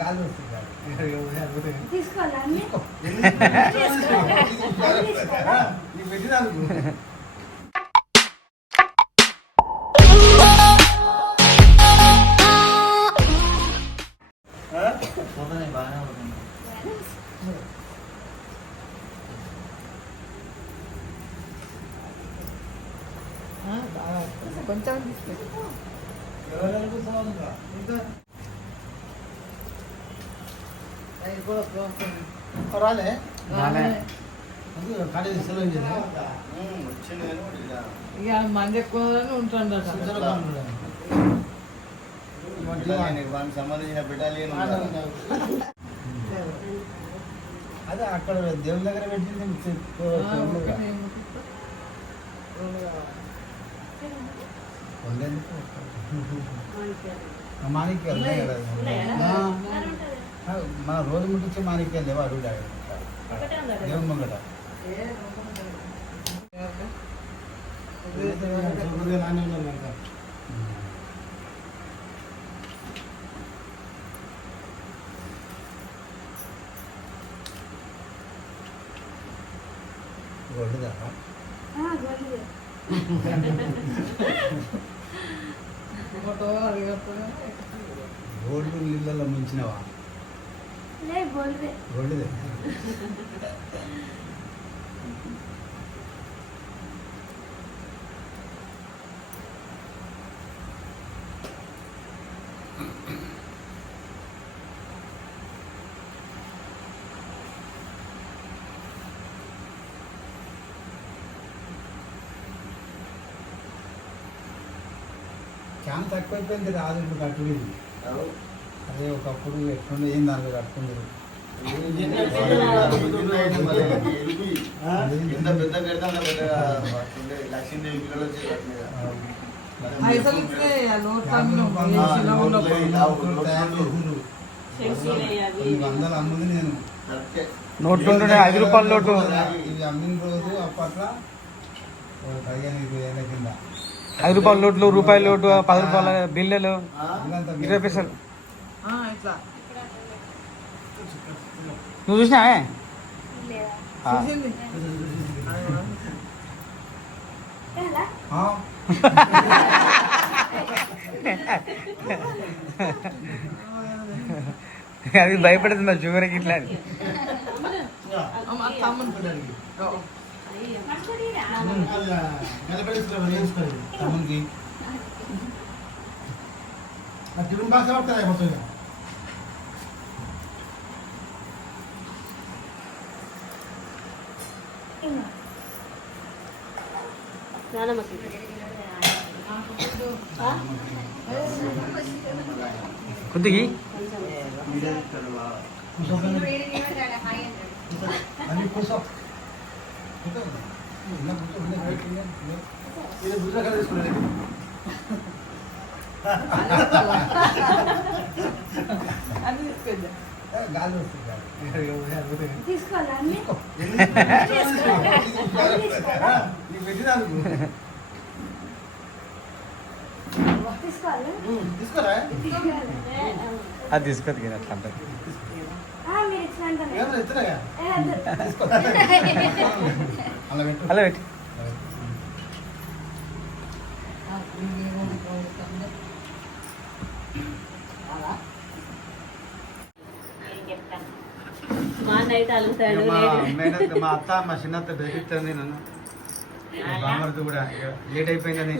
గాలి వస్తుంది తీసుకోవాలి పెట్టినాను బాగానే కొంచెం రాలే ఇక మంది ఎక్కువ ఉంటుండ సంబంధించిన బెటాలియన్ అదే అక్కడ దేవుని దగ్గర పెట్టింది మాణిక్యాలు మన రోజు ముట్టించే మాణిక్యాలు లేవు అడుగుతాడు దేవుని ముంగట గొడ్డుదా గోల్డ్ నీళ్ళలో ముంచినవా గోల్డ్దే చాలా తక్కువైపోయింది రాదు ఇప్పుడు కట్టుబడి అదే ఒకప్పుడు ఎట్లుండే ఏం దాంట్లో కట్టుకుంటారు ఎంత పెద్ద కడతా లక్ష్మీదేవి పిల్లలు వచ్చి వందలు అమ్ముది నేను నోట్లుంటుండే 5 రూపాయల నోటు ఇది అమ్మిన రోజు అప్పట్లో 15-20 ఏళ్ళ కింద 5 రూపాయల నోట్లు రూపాయల నోటు 10 రూపాయల బిల్లలు 20 పైసలు నువ్వు చూసినా అది భయపడుతుంది షుగర్కి ఇట్లా అని తమ్మునికి టిఫిన్ బాక్స్ పడుతుంది మొత్తం కొద్దిగి అన్ని కూర్చో గాలి వస్తుంది తీసుకోవాలి తీసుకోరా అది తీసుకోదు అట్లా అంటారు అలా పెట్టి మా అత్త మా చిన్నత్త బెదిరిస్తుంది నన్ను బామర్ది కూడా లేట్ అయిపోయిందని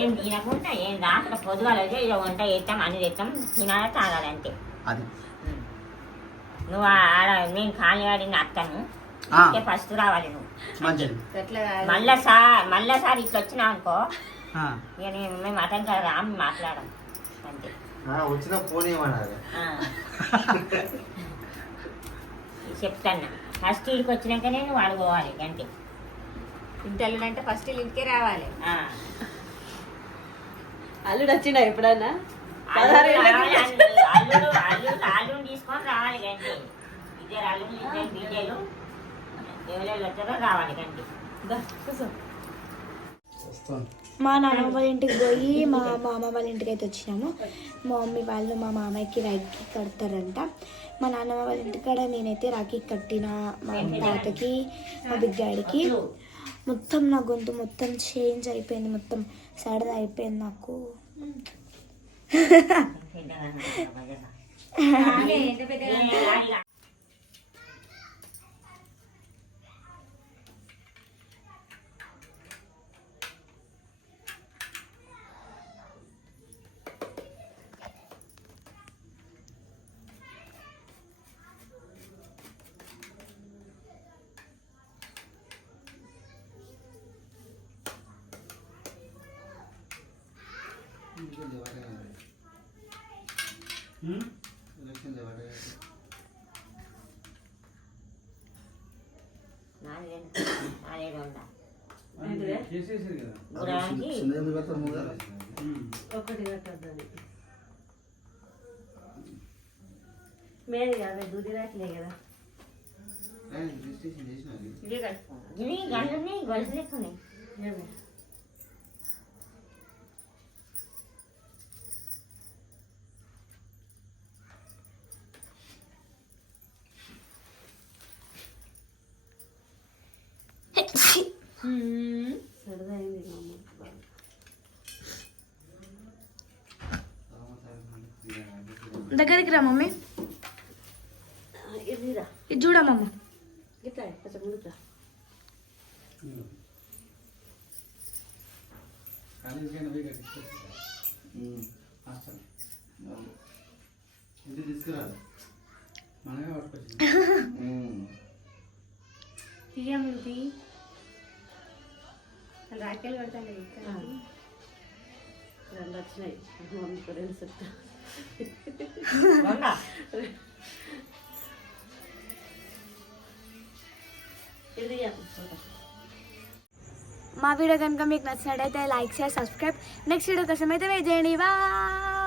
ఏం తినకుండా ఏం రాత్రి పొద్దుగాల వంట చేస్తాం అన్ని తెస్తాం తినాలి తాగాలి అంతే అది నువ్వు ఆడ నేను ఖాళీ ఆడిన అత్తను ఫస్ట్ రావాలి నువ్వు మళ్ళాసారి ఇట్లా వచ్చినావు అనుకో ఇక మేము అతని కదా రామ్ మాట్లాడడం అంతే వచ్చిన ఫోన్ ఏమన్నారు చెప్తాను ఫస్ట్ ఇంటికి వచ్చినాకనే నువ్వు అడుకోవాలి అంతే ఇంటి అంటే ఫస్ట్ ఇంటికే రావాలి. అల్లుడు వచ్చిండా ఎప్పుడన్నా? అల్లుడు తీసుకొని రావాలి కంటే ఇద్దరు అల్లుడు ఇద్దరు బిడ్డలు ఎవరు వచ్చారో రావాలి కంటే. వస్తాను. మా నాన్నమ్మ వాళ్ళ ఇంటికి పోయి మా మామ వాళ్ళ ఇంటికి అయితే వచ్చినాము. మా మమ్మీ వాళ్ళు మా మామయ్యకి రాఖీ కడతారంట. మా నాన్నమ్మ వాళ్ళ ఇంటికాడ నేనైతే రాఖీ కట్టిన, మా తాతకి మా బిగ్ డాడీకి. మొత్తం నా గొంతు మొత్తం చేంజ్ అయిపోయింది, మొత్తం సడద అయిపోయింది నాకు. ఎంత పెద్దగా ఒకటి కట్టద్దు మేది కాదు దూది రాట్లే కదా. ఇవి కట్టుకో. ఇవి గంటని గొలుసు లెక్కున్నాయి. సరదైంది దగ్గరికి రా మమ్మీ, ఇదిరా ఇది చూడమ్మమ్మ. గిట్లా కొంచెం ముందుకు ఇది తీసుకురాలి మనమే పట్టుకొచ్చింది. తీయముంది రాకెలు పడతాను. రెండు వచ్చినాయి మమ్మీకి రెండు సెట్. ఇది మా వీడియో కనుక మీకు నచ్చినట్టయితే like share subscribe. Next video కోసం అయితే వెయిట్ చేయండి. బాయ్.